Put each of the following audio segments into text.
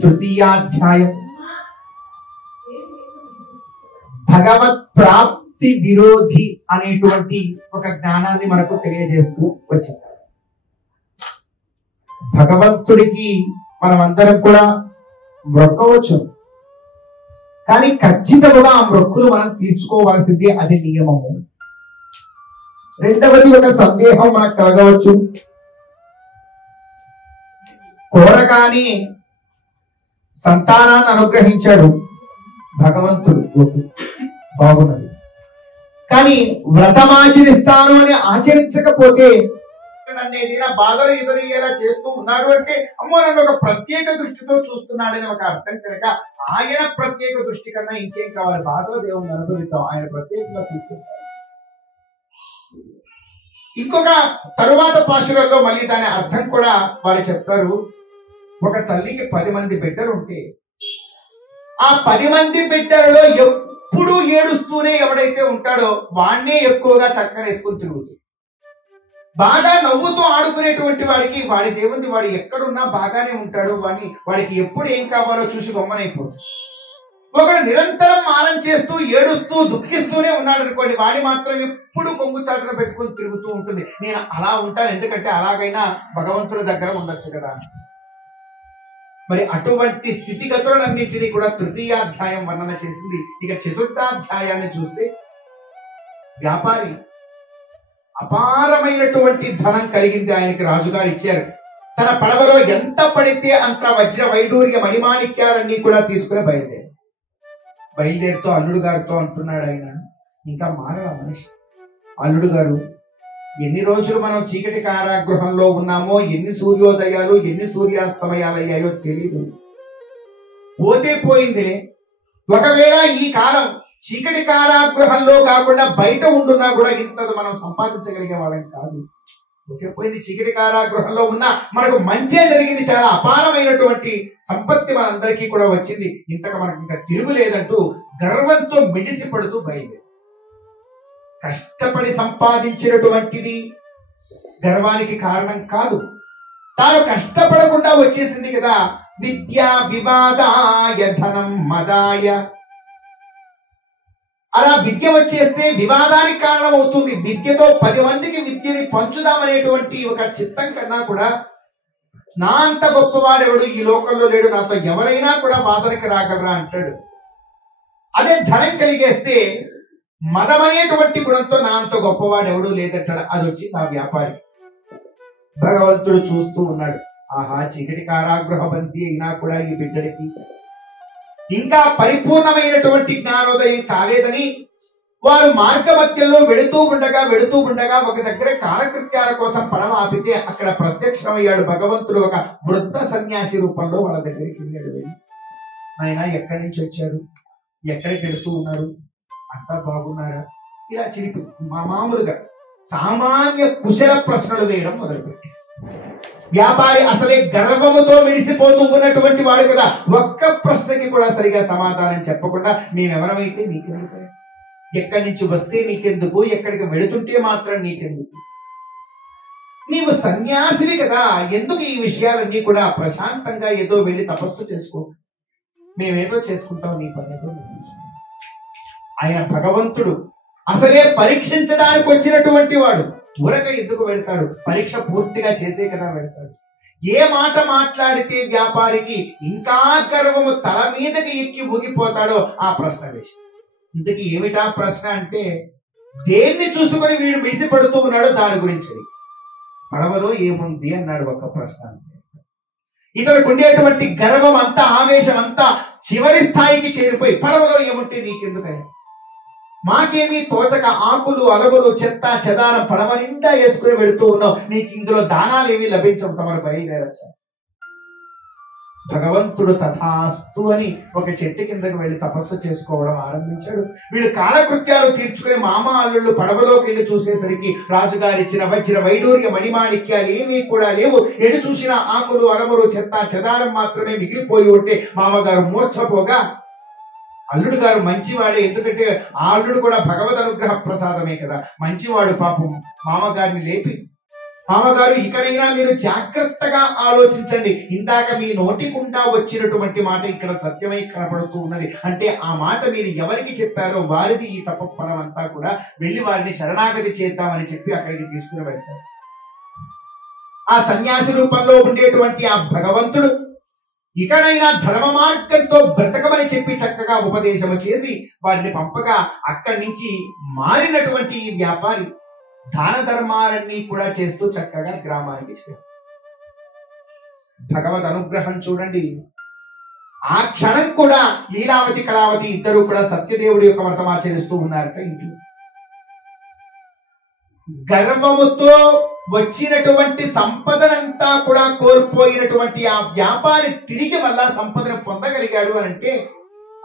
తృతీయాధ్యాయం భగవత్ ప్రాప్తి విరోధి అనేటువంటి ఒక జ్ఞానాన్ని మనకు తెలియజేస్తూ వచ్చింది. భగవంతుడికి మనమందరం కూడా మొక్కవచ్చు, కానీ ఖచ్చితంగా ఆ మొక్కులు మనం తీర్చుకోవాల్సింది, అది నియమము. రెండవది, ఒక సందేహం మనకు కలగవచ్చు. కోరగానే సంతానాన్ని అనుగ్రహించాడు భగవంతుడు, బాగున్నది. కానీ వ్రతమాచరిస్తాను అని ఆచరించకపోతే అనేది బాధలు ఎదురయ్యేలా చేస్తూ ఉన్నాడు అంటే, అమ్మో నన్ను ఒక ప్రత్యేక దృష్టితో చూస్తున్నాడని ఒక అర్థం కనుక ఆయన ప్రత్యేక దృష్టి కన్నా ఇంకేం కావాలి? బాధలు దేవుని అనుభవిస్తాం, ఆయన ప్రత్యేకంగా తీసుకొచ్చారు. ఇంకొక తరువాత పాశురంలో మళ్ళీ దాని అర్థం కూడా వారు చెప్తారు. ఒక తల్లికి 10 మంది బిడ్డలు ఉంటే ఆ 10 మంది బిడ్డలలో ఎప్పుడు ఏడుస్తూనే ఎవడైతే ఉంటాడో వాడినే ఎక్కువగా చక్కగా వేసుకుని తిరుగుతుంది. బాగా నవ్వుతూ ఆడుకునేటువంటి వాడికి వాడి దేవుంది, వాడు ఎక్కడున్నా బాగానే ఉంటాడు, వాడికి ఎప్పుడు ఏం కావాలో చూసి గొమ్మనైపోతుంది. ఒకడు నిరంతరం మానం చేస్తూ ఏడుస్తూ దుఃఖిస్తూనే ఉన్నాడు అనుకోండి, వాడి మాత్రం ఎప్పుడు కొంగు చాటున పెట్టుకుని తిరుగుతూ ఉంటుంది. నేను అలా ఉంటాను, ఎందుకంటే అలాగైనా భగవంతుడి దగ్గర ఉండొచ్చు కదా. మరి అటువంటి స్థితిగతులన్నింటినీ కూడా తృతీయాధ్యాయం వర్ణన చేసింది. ఇక చతుర్థాధ్యాయాన్ని చూస్తే, వ్యాపారి అపారమైనటువంటి ధనం కలిగింది ఆయనకి, రాజుగారు ఇచ్చారు. తన పడవలో ఎంత పడితే అంత వజ్ర వైడూర్య మణిమాణిక్యాలన్నీ కూడా తీసుకుని బయలుదేరుతూ అల్లుడు గారితో అంటున్నాడు ఆయన, ఇంకా మారల మనిషి. అల్లుడు గారు, ఎన్ని రోజులు మనం చీకటి కారాగృహంలో ఉన్నామో, ఎన్ని సూర్యోదయాలు ఎన్ని సూర్యాస్తమయాలు అయ్యాయో తెలియదు. పోతే పోయిందే. ఒకవేళ ఈ కాలం చీకటి కారాగృహంలో కాకుండా బయట ఉండున్నా కూడా ఇంత మనం సంపాదించగలిగే వాళ్ళం కాదు. ఓకే, పోయింది. చీకటి కారాగృహంలో ఉన్నా మనకు మంచే జరిగింది, చాలా అపారమైనటువంటి సంపత్తి మనందరికీ కూడా వచ్చింది, ఇంతగా మనకు ఇంకా తిరుగులేదంటూ గర్వంతో మిడిసి పడుతూ బయలుదేరి. కష్టపడి సంపాదించినటువంటిది గర్వానికి కారణం కాదు, తాను కష్టపడకుండా వచ్చేసింది కదా. విద్యా వివాదాయ ధనం మదాయ. అలా విద్య వచ్చేస్తే వివాదానికి కారణం అవుతుంది. విద్యతో 10 మందికి విద్యని పంచుదామనేటువంటి ఒక చిత్తం కన్నా కూడా, నా అంత గొప్పవాడెవడు ఈ లోకంలో లేడు, నాతో ఎవరైనా కూడా వాదనకి రాగలరా అంటాడు. అదే ధనం కలిగేస్తే మదమనేటువంటి గుణంతో నా అంత గొప్పవాడెవడు లేదంటాడు. అది వచ్చి నా వ్యాపారి. భగవంతుడు చూస్తూ ఉన్నాడు, ఆహా, చీకటి కారాగృహ బందీ అయినా కూడా ఈ బిడ్డడికి ఇంకా పరిపూర్ణమైనటువంటి జ్ఞానోదయం కాలేదని వారు మార్గ మధ్యంలో వెడుతూ ఉండగా ఒక దగ్గర కాలకృత్యాల కోసం పడవ ఆపితే అక్కడ ప్రత్యక్షమయ్యాడు భగవంతుడు ఒక వృద్ధ సన్యాసి రూపంలో. వాళ్ళ దగ్గరికి వెళ్ళాడు. ఆయన ఎక్కడి నుంచి వచ్చారు, ఎక్కడికి వెళుతూ ఉన్నారు, అంతా బాగున్నారా, ఇలా చిరిపి మామూలుగా సామాన్య కుశల ప్రశ్నలు వేయడం మొదలుపెట్టి, వ్యాపారి అసలే గర్వముతో మిడిసిపోతూ ఉన్నటువంటి వాడు కదా, ఒక్క ప్రశ్నకి కూడా సరిగా సమాధానం చెప్పకుండా, మేమెవరమైతే నీకెందుకు, ఎక్కడి నుంచి వస్తే నీకెందుకు, ఎక్కడికి వెళుతుంటే మాత్రం నీకెందుకు, నీవు సన్యాసివి కదా, ఎందుకు ఈ విషయాలన్నీ కూడా ప్రశాంతంగా ఏదో వెళ్ళి తపస్సు చేసుకో, మేమేదో చేసుకుంటాం, నీ పని ఏదో. ఆయన భగవంతుడు అసలే పరీక్షించడానికి వచ్చినటువంటి వాడు, ఊరక ఎందుకు వెళ్తాడు, పరీక్ష పూర్తిగా చేసే కదా వెళ్తాడు. ఏ మాట మాట్లాడితే వ్యాపారికి ఇంకా గర్వము తల మీదకి ఎక్కి ఊగిపోతాడో ఆ ప్రశ్న వేసి, ఇంతకీ ఏమిటా ప్రశ్న అంటే, దేన్ని చూసుకొని వీడు మిడిసి పడుతూ ఉన్నాడో దాని గురించి. పడవలో ఏముంది అన్నాడు ఒక ప్రశ్న. ఇతనికి ఉండేటువంటి గర్వం అంతా, ఆవేశం అంతా చివరి స్థాయికి చేరిపోయి, పడవలో ఏముంటే నీకెందుకయ్యా, మాకేమీ తోచక ఆకులు అలగులు చెత్త చెదారం పడవ నిండా వేసుకుని వెళుతూ ఉన్నావు, నీకు ఇందులో దానాలు ఏమీ లభించవు, తమరు బయలుదేరచ్చా. భగవంతుడు తథాస్తు అని ఒక చెట్టు కిందకి వెళ్ళి తపస్సు చేసుకోవడం ఆరంభించాడు. వీళ్ళు కాలకృత్యాలు తీర్చుకునే మామ అల్లుళ్ళు పడవలోకి వెళ్ళి చూసేసరికి రాజుగారు ఇచ్చిన వజ్ర వైడూర్య మణిమాణిక్యాలు ఏమీ కూడా లేవు. ఎటు చూసిన ఆకులు అలములు చెత్త చెదారం మాత్రమే మిగిలిపోయి ఉంటే మామగారు మూర్ఛపోగా, అల్లుడు గారు మంచివాడే, ఎందుకంటే ఆ అల్లుడు కూడా భగవద్ అనుగ్రహ ప్రసాదమే కదా, మంచివాడు. పాపం మామగారిని లేపి మామగారు ఇకనైనా మీరు జాగ్రత్తగా ఆలోచించండి, ఇందాక మీ నోటి గుండా వచ్చినటువంటి మాట ఇక్కడ సత్యమై కనపడుతూ ఉన్నది అంటే ఆ మాట మీరు ఎవరికి చెప్పారో వారిది ఈ తప ఫలం అంతా కూడా, వెళ్ళి వారిని శరణాగతి చేద్దామని చెప్పి అక్కడికి తీసుకుని వెళ్తారు. ఆ సన్యాసి రూపంలో ఉండేటువంటి ఆ భగవంతుడు ఇకనైనా ధర్మ మార్గంతో బ్రతకమని చెప్పి చక్కగా ఉపదేశము చేసి వారిని పంపగా అక్కడి నుంచి మారినటువంటి ఈ వ్యాపారి దాన ధర్మాలన్నీ కూడా చేస్తూ చక్కగా గ్రామానికి చేరారు. భగవద్ అనుగ్రహం చూడండి. ఆ క్షణం కూడా లీలావతి కళావతి ఇద్దరు కూడా సత్యదేవుడి యొక్క వ్రతం ఆచరిస్తూ ఉన్నారట ఇంట్లో. గర్వముతో వచ్చినటువంటి సంపదనంతా కూడా కోల్పోయినటువంటి ఆ వ్యాపారి తిరిగి మళ్ళా సంపదను పొందగలిగాడు అని అంటే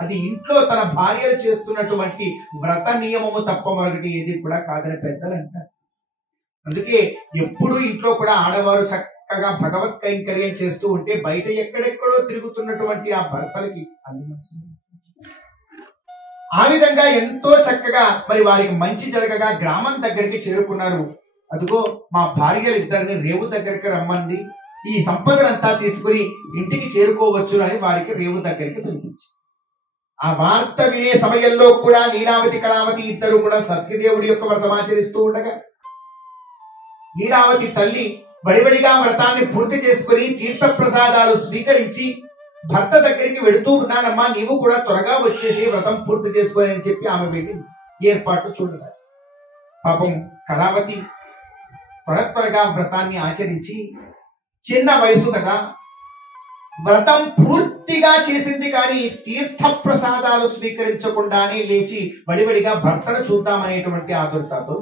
అది ఇంట్లో తన భార్యలు చేస్తున్నటువంటి వ్రత నియమము తప్ప మరొకటి ఏది కూడా కాదని పెద్దలు అంటారు. అందుకే ఎప్పుడు ఇంట్లో కూడా ఆడవారు చక్కగా భగవత్ కైంకర్యం చేస్తూ ఉంటే బయట ఎక్కడెక్కడో తిరుగుతున్నటువంటి ఆ భర్తలకి అన్ని మంచిది. ఆ విధంగా ఎంతో చక్కగా మరి వారికి మంచి జరగగా గ్రామం దగ్గరికి చేరుకున్నారు. అదిగో మా భార్యలు ఇద్దరిని రేవు దగ్గరికి రమ్మండి, ఈ సంపదనంతా తీసుకుని ఇంటికి చేరుకోవచ్చు అని వారికి రేవు దగ్గరికి పిలిపించారు. ఆ వార్త వినే సమయంలో కూడా లీలావతి కళావతి ఇద్దరు కూడా సత్యదేవుడి యొక్క వ్రతం ఆచరిస్తూ ఉండగా లీలావతి తల్లి వడివడిగా వ్రతాన్ని పూర్తి చేసుకుని తీర్థ ప్రసాదాలు స్వీకరించి భర్త దగ్గరికి వెళుతూ ఉన్నానమ్మా, నీవు కూడా త్వరగా వచ్చేసి వ్రతం పూర్తి చేసుకొని అని చెప్పి ఆమె వెళ్ళి ఏర్పాట్లు చూడగా పాపం కళావతి త్వరగా వ్రతాన్ని ఆచరించి చిన్న వయసు కదా వ్రతం పూర్తిగా చేసింది, కానీ తీర్థ ప్రసాదాలు స్వీకరించకుండానే లేచి వడివడిగా భర్తను చూద్దామనేటువంటి ఆదుర్తతో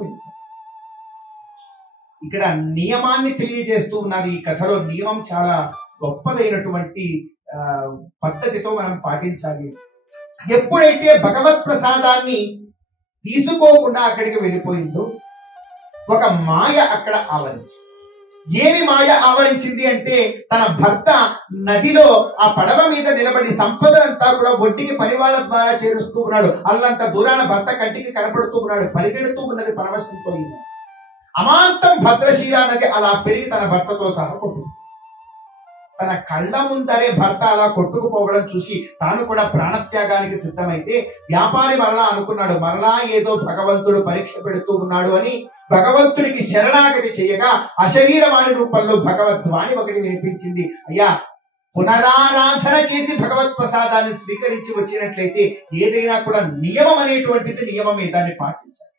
ఇక్కడ నియమాన్ని తెలియజేస్తూ ఉన్నారు. ఈ కథలో నియమం చాలా గొప్పదైనటువంటి పద్ధతితో మనం పాటించాలి. ఎప్పుడైతే భగవత్ ప్రసాదాన్ని తీసుకోకుండా అక్కడికి వెళ్ళిపోయిందో ఒక మాయ అక్కడ ఆవరించింది. ఏమి మాయ ఆవరించింది అంటే తన భర్త నదిలో ఆ పడవ మీద నిలబడి సంపదనంతా కూడా ఒడ్డుకి పరివాళ్ళ ద్వారా చేరుస్తూ ఉన్నాడు. అల్లంత దూరాన భర్త కంటికి కనపడుతూ ఉన్నాడు. పరిగెడుతూ ఉన్నది పరవశంతో. అమాంతం భద్రశీల నది అలా పెరిగి తన భర్తతో సహా కొట్టుకు తన కళ్ళ ముందరే భర్త అలా కొట్టుకుపోవడం చూసి తాను కూడా ప్రాణత్యాగానికి సిద్ధమైతే వ్యాపారి మరలా అనుకున్నాడు, మరలా ఏదో భగవంతుడు పరీక్ష పెడుతూ ఉన్నాడు అని భగవంతుడికి శరణాగతి చేయగా అశరీరవాణి రూపంలో భగవద్వాణి ఒకటి వినిపించింది. అయ్యా, పునరారాధన చేసి భగవత్ ప్రసాదాన్ని స్వీకరించి వచ్చినట్లయితే ఏదైనా కూడా నియమం అనేటువంటిది నియమమే, దాన్ని పాటించాలి.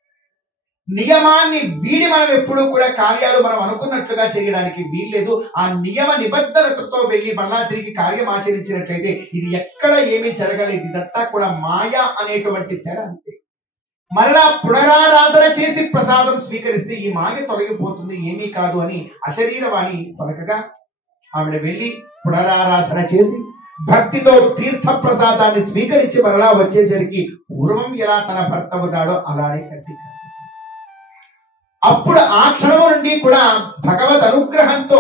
నియమాన్ని వీడి మనం ఎప్పుడూ కూడా కార్యాలు మనం అనుకున్నట్లుగా చేయడానికి వీల్లేదు. ఆ నియమ నిబద్ధతతో వెళ్ళి మళ్ళా తిరిగి కార్యం ఆచరించినట్లయితే ఇది ఎక్కడ ఏమీ జరగలేదు. ఇదంతా కూడా మాయా అనేటువంటి తెర అంతే. మరలా పునరారాధన చేసి ప్రసాదం స్వీకరిస్తే ఈ మాయ తొలగిపోతుంది, ఏమీ కాదు అని అశరీరవాణి పలకగా ఆవిడ వెళ్ళి పునరారాధన చేసి భక్తితో తీర్థ ప్రసాదాన్ని స్వీకరించి మరలా వచ్చేసరికి పూర్వం ఎలా తన భర్త ఉన్నాడో అలానే కంటి. అప్పుడు ఆ క్షణం నుండి కూడా భగవద్ అనుగ్రహంతో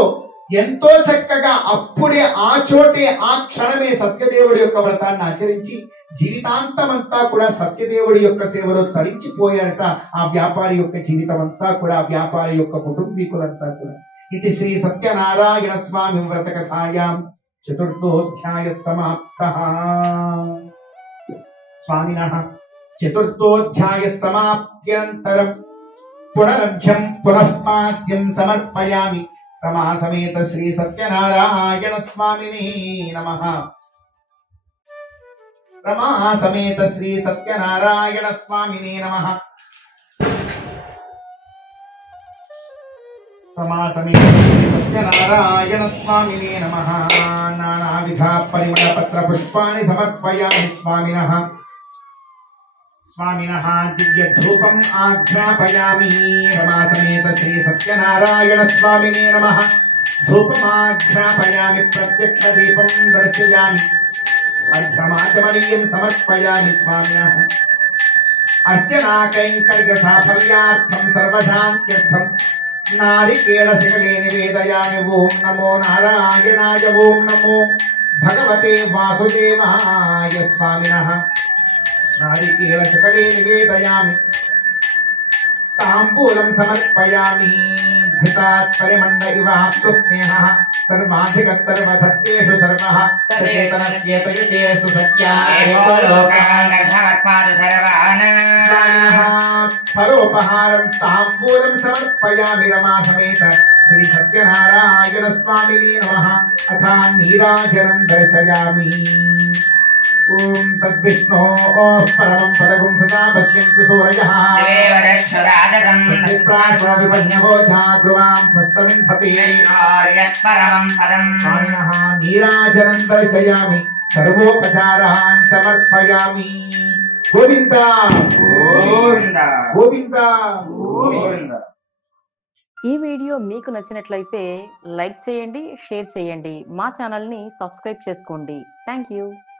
ఎంతో చక్కగా అప్పుడే ఆ చోటే ఆ క్షణమే సత్యదేవుడి యొక్క వ్రతాన్ని ఆచరించి జీవితాంతమంతా కూడా సత్యదేవుడి యొక్క సేవలో తరించిపోయారట. ఆ వ్యాపారి యొక్క జీవితం అంతా కూడా, వ్యాపారి యొక్క కుటుంబీకులంతా కూడా. ఇది శ్రీ సత్యనారాయణ స్వామి వ్రత కథాయాం చతుర్థోధ్యాయ సమాప్తః. స్వామినః చతుర్థోధ్యాయ సమాప్త్యంతరం పునరభ్యం పునఃపాద్యం సమర్పయామి. రమా సమేత శ్రీ సత్యనారాయణ స్వామినే నమః. రమా సమేత శ్రీ సత్యనారాయణ స్వామినే నమః. రమా సమేత శ్రీ సత్యనారాయణ స్వామినే నమః. నానావిధ పరిమళ పత్ర పుష్పాణి సమర్పయామి స్వామినః. स्वामिनः दिव्य धूपम आज्ञापयामि. रमा समेत श्री सत्यनारायण स्वामिने नमः. धूपमाज्ञापयामि, प्रत्यक्ष दीपं दर्शयामि, अर्घ्यमाचमनीयं समर्पयामि स्वामिनः. अर्चना कैंकर्य साफल्यार्थं सर्वशान्त्यर्थं नारिकेलशिखले निवेदयामि. ओम नमो नारायणाय, ओम नमो भगवते वासुदेवाय. स्वामिनः नारिकेलशिखले निवेदयामि. తాంబూలం సమర్పయామి ఘృతాత్ పరిమండ ఇవాస్తు స్నేహః సర్వాధికస్తర్వసత్యేషు సర్వః సచేతనస్యేతయేషు సత్యా ఏకో లోకాన్ గర్భాత్మాదు సర్వాన్ ఫలోపహారం తాంబూలం సమర్పయామి రమా సమేత శ్రీ సత్యనారాయణ స్వామినే నమః అథ నీరాజనం దర్శయామి. ఓం తద్విష్ణో పరమం పదగుం సదా పశ్యంతి సూరయః దేవదక్షరాజతం విపన్యవోచాగ్రువాం సస్తమిన్పతే పరమం పదం స్వామినః నీరాజనం దర్శయామి సర్వోపచారాన్ సమర్పయామి. గోవింద గోవింద గోవింద గోవింద. ఈ వీడియో మీకు నచ్చినట్లయితే లైక్ చేయండి, షేర్ చేయండి, మా ఛానల్ని సబ్స్క్రైబ్ చేసుకోండి. Thank you.